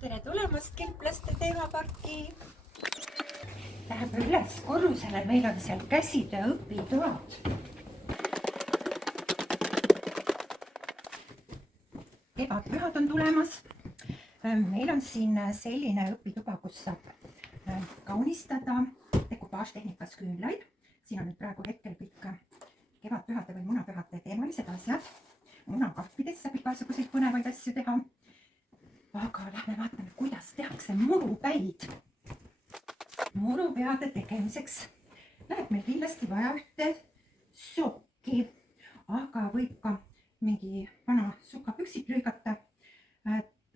tere tulemast Kilplaste teemaparki. Läheb üles korrusele, meil on seal käsitöö õpitoad. Kevadpühad on tulemas. Meil on siin selline õpituba, kus saab kaunistada dekupaažtehnikas küünlaid. Siin on nüüd praegu hetkel kõik kevadpühade või munapühade teemalised asjad. Munakahvides saab igasuguseid põnevaid asju teha. Aga lähme vaatame, kuidas tehakse murupäid. Murupeade tegemiseks läheb meil kindlasti vaja ühte sokki, aga võib ka mingi vana sukapüksid lõigata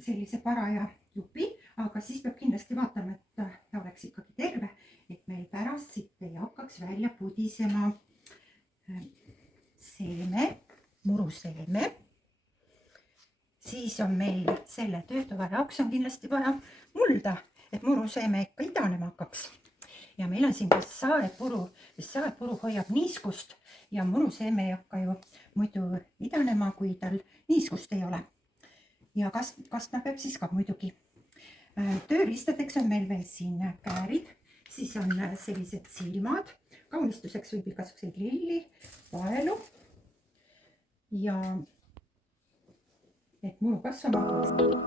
sellise paraja jupi, aga siis peab kindlasti vaatama, et ta oleks ikkagi terve, et meil pärast siit ei hakkaks välja pudisema seeme, muruseeme. Siis on meil selle töötoa jaoks on kindlasti vaja mulda, et muruseeme ikka idanema hakkaks. Ja meil on siin ka saepuru, sest saepuru hoiab niiskust ja muruseeme ei hakka ju muidu idanema, kui tal niiskust ei ole. Ja kastna peab siis ka muidugi. Tööriistadeks on meil veel siin käärid, siis on sellised silmad, kaunistuseks võib igasuguseid lilli, paelu ja et muru kasvama hakkaks.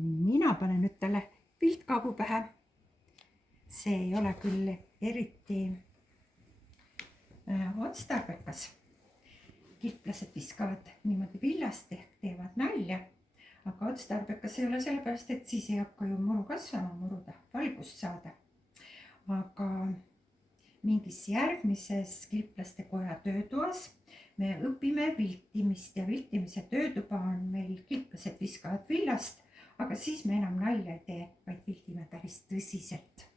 Mina panen nüüd talle viltkaabu pähe. See ei ole küll eriti otstarbekas. Kilplased viskavad niimoodi villast ehk teevad nalja, aga otstarbekas ei ole sellepärast, et siis ei hakka ju muru kasvama, muru tahab valgust saada. Aga mingis järgmises Kilplaste koja töötoas me õpime viltimist ja viltimise töötuba on meil kilplased viskavad villast, aga siis me enam nalja ei tee, vaid viltime päris tõsiselt.